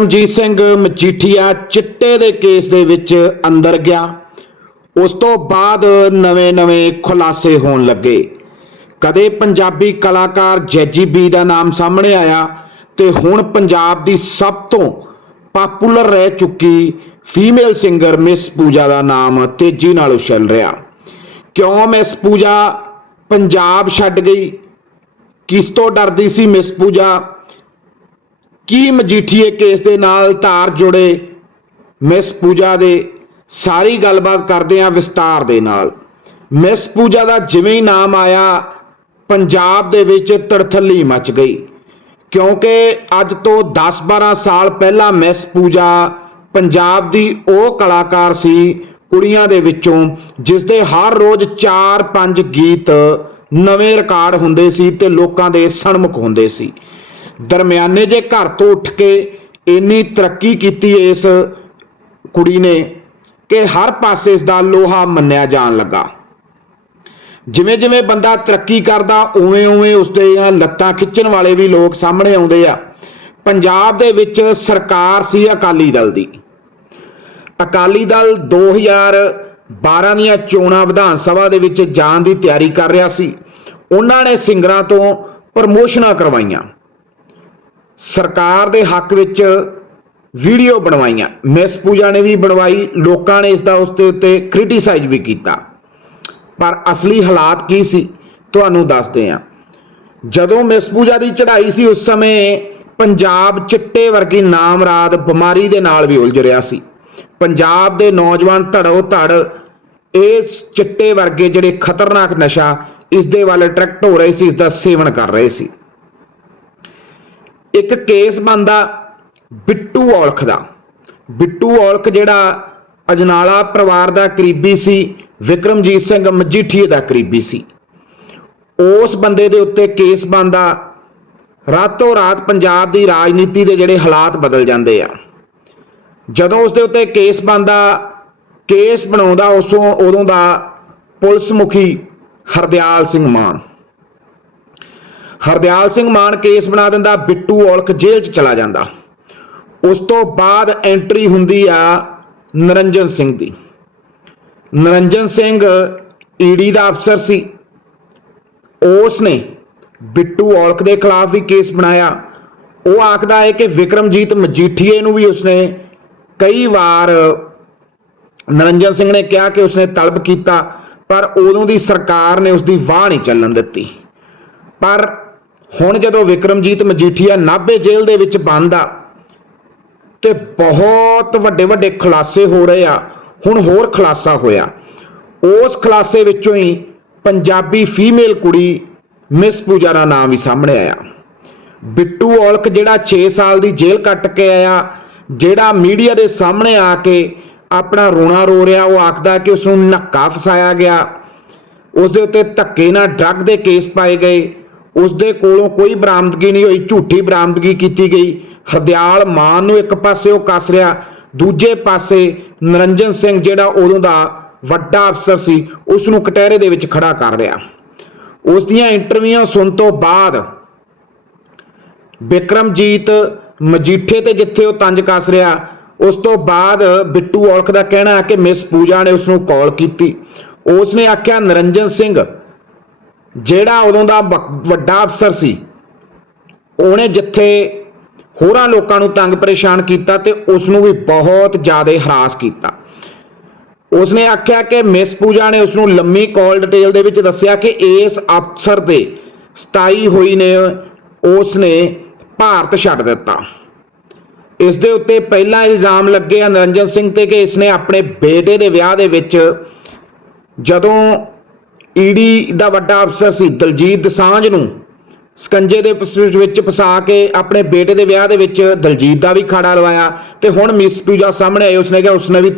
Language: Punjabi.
ਰਣਜੀਤ ਸਿੰਘ ਮਜੀਠੀਆ ਚਿੱਟੇ ਦੇ ਕੇਸ ਦੇ ਵਿੱਚ ਅੰਦਰ ਗਿਆ। ਉਸ ਤੋਂ ਬਾਅਦ ਨਵੇਂ-ਨਵੇਂ ਖੁਲਾਸੇ ਹੋਣ ਲੱਗੇ। ਕਦੇ ਪੰਜਾਬੀ ਕਲਾਕਾਰ ਜੈਜੀ ਬੀ ਦਾ ਨਾਮ ਸਾਹਮਣੇ ਆਇਆ ਤੇ ਹੁਣ ਪੰਜਾਬ ਦੀ ਸਭ ਤੋਂ ਪਪੂਲਰ ਰਹਿ ਚੁੱਕੀ ਫੀਮੇਲ ਸਿੰਗਰ ਮਿਸ ਪੂਜਾ ਦਾ ਨਾਮ ਤੇਜ਼ੀ ਨਾਲ ਉਛਲ ਰਿਹਾ। ਕਿਉਂ ਮਿਸ ਪੂਜਾ ਪੰਜਾਬ ਛੱਡ ਗਈ? ਕਿਸ ਤੋਂ ਡਰਦੀ ਸੀ ਮਿਸ ਪੂਜਾ ਕੀ ਮਜੀਠੀਏ ਕੇਸ ਦੇ ਨਾਲ ਧਾਰ ਜੁੜੇ? ਮਿਸ ਪੂਜਾ ਦੇ ਸਾਰੀ ਗੱਲਬਾਤ ਕਰਦੇ ਹਾਂ ਵਿਸਤਾਰ ਦੇ ਨਾਲ। ਮਿਸ ਪੂਜਾ ਦਾ ਜਿਵੇਂ ਹੀ ਨਾਮ ਆਇਆ, ਪੰਜਾਬ ਦੇ ਵਿੱਚ ਤੜਥੱਲੀ ਮਚ ਗਈ। ਕਿਉਂਕਿ ਅੱਜ ਤੋਂ 10-12 ਸਾਲ ਪਹਿਲਾਂ ਮਿਸ ਪੂਜਾ ਪੰਜਾਬ ਦੀ ਉਹ ਕਲਾਕਾਰ ਸੀ, ਕੁੜੀਆਂ ਦੇ ਵਿੱਚੋਂ ਜਿਸ ਦੇ ਹਰ ਰੋਜ਼ 4-5 ਗੀਤ ਨਵੇਂ ਰਿਕਾਰਡ ਹੁੰਦੇ ਸੀ ਤੇ ਲੋਕਾਂ ਦੇ ਸਨਮੁਖ ਹੁੰਦੇ ਸੀ। ਦਰਮਿਆਨੇ ਜੇ ਘਰ ਤੋਂ ਉੱਠ ਕੇ ਇੰਨੀ ਤਰੱਕੀ ਕੀਤੀ ਇਸ ਕੁੜੀ ਨੇ ਕਿ ਹਰ ਪਾਸੇ ਇਸ ਦਾ ਲੋਹਾ ਮੰਨਿਆ ਜਾਣ ਲੱਗਾ। ਜਿਵੇਂ ਜਿਵੇਂ ਬੰਦਾ ਤਰੱਕੀ ਕਰਦਾ, ਉਵੇਂ ਉਵੇਂ ਉਸ ਦੇ ਲੱਤਾਂ ਖਿੱਚਣ ਵਾਲੇ ਵੀ ਲੋਕ ਸਾਹਮਣੇ ਆਉਂਦੇ ਆ। ਪੰਜਾਬ ਦੇ ਵਿੱਚ ਸਰਕਾਰ ਸੀ ਅਕਾਲੀ ਦਲ ਦੀ। ਅਕਾਲੀ ਦਲ 2012 ਦੀਆਂ ਚੋਣਾਂ ਵਿਧਾਨ ਸਭਾ ਦੇ ਵਿੱਚ ਜਾਣ ਦੀ ਤਿਆਰੀ ਕਰ ਰਿਹਾ ਸੀ। ਉਹਨਾਂ ਨੇ ਸਿੰਗਰਾਂ ਤੋਂ ਪ੍ਰਮੋਸ਼ਨਾਂ ਕਰਵਾਈਆਂ। ਸਰਕਾਰ ਦੇ ਹੱਕ ਵਿੱਚ ਵੀਡੀਓ ਬਣਵਾਈਆਂ। ਮਿਸ ਪੂਜਾ ਨੇ ਵੀ ਬਣਵਾਈ, ਲੋਕਾਂ ਨੇ ਇਸ ਦਾ ਉਸ ਦੇ ਉੱਤੇ ਕ੍ਰਿਟਿਸਾਈਜ਼ ਵੀ ਕੀਤਾ। ਪਰ ਅਸਲੀ ਹਾਲਾਤ ਕੀ ਸੀ, ਤੁਹਾਨੂੰ ਦੱਸਦੇ ਹਾਂ। ਜਦੋਂ ਮਿਸ ਪੂਜਾ ਦੀ ਚੜ੍ਹਾਈ ਸੀ, ਉਸ ਸਮੇਂ ਪੰਜਾਬ ਚਿੱਟੇ ਵਰਗੀ ਨਾਮਰਾਦ ਬਿਮਾਰੀ ਦੇ ਨਾਲ ਵੀ ਉਲਝ ਰਿਹਾ ਸੀ। ਪੰਜਾਬ ਦੇ ਨੌਜਵਾਨ ਧੜੋ ਧੜ ਇਸ ਚਿੱਟੇ ਵਰਗੇ ਜਿਹੜੇ ਖਤਰਨਾਕ ਨਸ਼ਾ, ਇਸ ਦੇ ਵੱਲ ਅਟਰੈਕਟ ਹੋ ਰਹੇ ਸੀ, ਇਸ ਦਾ ਸੇਵਨ ਕਰ ਰਹੇ ਸੀ। ਇੱਕ ਕੇਸ ਬੰਦਾ ਬਿੱਟੂ ਔਲਖ ਦਾ। ਬਿੱਟੂ ਔਲਖ ਜਿਹੜਾ ਅਜਨਾਲਾ ਪਰਿਵਾਰ ਦਾ ਕਰੀਬੀ ਸੀ, ਵਿਕਰਮਜੀਤ ਸਿੰਘ ਮਜੀਠੀਏ ਦਾ ਕਰੀਬੀ ਸੀ। ਉਸ ਬੰਦੇ ਦੇ ਉੱਤੇ ਕੇਸ ਬੰਦਾ ਰਾਤੋਂ ਰਾਤ ਪੰਜਾਬ ਦੀ ਰਾਜਨੀਤੀ ਦੇ ਜਿਹੜੇ ਹਾਲਾਤ ਬਦਲ ਜਾਂਦੇ ਆ। ਜਦੋਂ ਉਸ ਦੇ ਉੱਤੇ ਕੇਸ ਬੰਦਾ ਕੇਸ ਬਣਾਉਂਦਾ ਉਸੋਂ ਉਦੋਂ ਦਾ ਪੁਲਿਸ ਮੁਖੀ ਹਰਦਿਆਲ ਸਿੰਘ ਮਾਨ। ਹਰਦਿਆਲ ਸਿੰਘ ਮਾਨ ਕੇਸ ਬਣਾ ਦਿੰਦਾ, ਬਿੱਟੂ ਔਲਖ ਜੇਲ੍ਹ 'ਚ ਚਲਾ ਜਾਂਦਾ। ਉਸ ਤੋਂ ਬਾਅਦ ਐਂਟਰੀ ਹੁੰਦੀ ਆ ਨਰਿੰਜਨ ਸਿੰਘ ਦੀ। ਨਰਿੰਜਨ ਸਿੰਘ ਈਡੀ ਦਾ ਅਫਸਰ ਸੀ। ਉਸ ਨੇ ਬਿੱਟੂ ਔਲਖ ਦੇ ਖਿਲਾਫ ਵੀ ਕੇਸ ਬਣਾਇਆ। ਉਹ ਆਖਦਾ ਹੈ ਕਿ ਵਿਕਰਮਜੀਤ ਮਜੀਠੀਏ ਨੂੰ ਵੀ ਉਸਨੇ ਕਈ ਵਾਰ ਨਰਿੰਜਨ ਸਿੰਘ ਨੇ ਕਿਹਾ ਕਿ ਉਸਨੇ ਤਲਬ ਕੀਤਾ, ਪਰ ਉਦੋਂ ਦੀ ਸਰਕਾਰ ਨੇ ਉਸ ਦੀ ਵਾਹ ਨਹੀਂ ਚੱਲਣ ਦਿੱਤੀ। ਪਰ ਹੁਣ ਜਦੋਂ ਵਿਕਰਮਜੀਤ ਮਜੀਠੀਆ ਨਾਭੇ ਜੇਲ੍ਹ ਦੇ ਵਿੱਚ ਬੰਦ ਆ ਤੇ ਬਹੁਤ ਵੱਡੇ ਵੱਡੇ ਖੁਲਾਸੇ ਹੋ ਰਹੇ ਆ, ਹੁਣ ਹੋਰ ਖੁਲਾਸਾ ਹੋਇਆ। ਉਸ ਖੁਲਾਸੇ ਵਿੱਚੋਂ ਹੀ ਪੰਜਾਬੀ ਫੀਮੇਲ ਕੁੜੀ ਮਿਸ ਪੂਜਾ ਦਾ ਨਾਮ ਵੀ ਸਾਹਮਣੇ ਆਇਆ। ਬਿੱਟੂ ਔਲਖ ਜਿਹੜਾ 6 ਸਾਲ ਦੀ ਜੇਲ੍ਹ ਕੱਟ ਕੇ ਆਇਆ, ਜਿਹੜਾ ਮੀਡੀਆ ਦੇ ਸਾਹਮਣੇ ਆ ਕੇ ਆਪਣਾ ਰੋਣਾ ਰੋ ਰਿਹਾ, ਉਹ ਆਖਦਾ ਕਿ ਉਸ ਨੂੰ ਨੱਕਾ ਫਸਾਇਆ ਗਿਆ। ਉਸ ਦੇ ਉੱਤੇ ਧੱਕੇ ਨਾਲ ਡਰੱਗ ਦੇ ਕੇਸ ਪਾਏ ਗਏ। ਉਸ ਦੇ ਕੋਲੋਂ ਕੋਈ ਬਰਾਮਦਗੀ ਨਹੀਂ ਹੋਈ, ਝੂਠੀ ਬਰਾਮਦਗੀ ਕੀਤੀ ਗਈ। ਹਰਦਿਆਲ ਮਾਨ ਨੂੰ ਇੱਕ ਪਾਸੇ ਉਹ ਕੱਸ ਰਿਹਾ, ਦੂਜੇ ਪਾਸੇ ਨਰਿੰਜਨ ਸਿੰਘ ਜਿਹੜਾ ਉਦੋਂ ਦਾ ਵੱਡਾ ਅਫਸਰ ਸੀ ਉਸ ਨੂੰ ਕਟਹਿਰੇ ਦੇ ਵਿੱਚ ਖੜਾ ਕਰ ਰਿਹਾ। ਉਸ ਦੀਆਂ ਇੰਟਰਵਿਊਆਂ ਸੁਣ ਤੋਂ ਬਾਅਦ ਵਿਕਰਮਜੀਤ ਮਜੀਠੇ ਤੇ ਜਿੱਥੇ ਉਹ ਤੰਜ ਕੱਸ ਰਿਹਾ, ਉਸ ਤੋਂ ਬਾਅਦ ਬਿੱਟੂ ਔਲਖ ਦਾ ਕਹਿਣਾ ਹੈ ਕਿ ਮਿਸ ਪੂਜਾ ਨੇ ਉਸ ਨੂੰ ਕਾਲ ਕੀਤੀ। ਉਸ ਨੇ ਆਖਿਆ, ਨਰਿੰਜਨ ਸਿੰਘ ਜਿਹੜਾ ਉਦੋਂ ਦਾ ਵ- ਵੱਡਾ ਅਫਸਰ ਸੀ, ਉਹਨੇ ਜਿੱਥੇ ਹੋਰਾਂ ਲੋਕਾਂ ਨੂੰ ਤੰਗ ਪਰੇਸ਼ਾਨ ਕੀਤਾ ਤੇ ਉਸ ਨੂੰ ਵੀ ਬਹੁਤ ਜ਼ਿਆਦਾ ਹਰਾਸ ਕੀਤਾ। ਉਸਨੇ ਆਖਿਆ ਕਿ ਮਿਸ ਪੂਜਾ ਨੇ ਉਸ ਨੂੰ ਲੰਮੀ ਕਾਲ ਡਿਟੇਲ ਦੇ ਵਿੱਚ ਦੱਸਿਆ ਕਿ ਇਸ ਅਫਸਰ ਦੇ 27 ਹੋਈ ਨੇ ਉਸ ਨੇ ਭਾਰਤ ਛੱਡ ਦਿੱਤਾ। ਇਸ ਦੇ ਉੱਤੇ ਪਹਿਲਾ ਇਲਜ਼ਾਮ ਲੱਗੇ ਆ ਸਿੰਘ ਤੇ ਕਿ ਇਸ ਨੇ ਆਪਣੇ ਬੇਟੇ ਦੇ ਵਿਆਹ ਦੇ ਵਿੱਚ ਜਦੋਂ ਈਡੀ ਦਾ ਵੱਡਾ ਅਫਸਰ ਸੀ ਦਲਜੀਤ ਦਸਾਂਝ ਨੂੰ। ਸਕੰਜੇ ਦੇ ਵਿੱਚ ਫਸਾ ਕੇ ਆਪਣੇ ਬੇਟੇ ਦੇ ਵਿਆਹ ਦੇ ਵਿੱਚ ਦਲਜੀਤ ਦਾ ਵੀ ਖਾੜਾ ਲਵਾਇਆ ਤੇ ਹੁਣ ਮਿਸ ਪੂਜਾ ਸਾਹਮਣੇ ਆਈ, ਉਸਨੇ ਕਿਹਾ, ਉਸਨੇ ਵੀ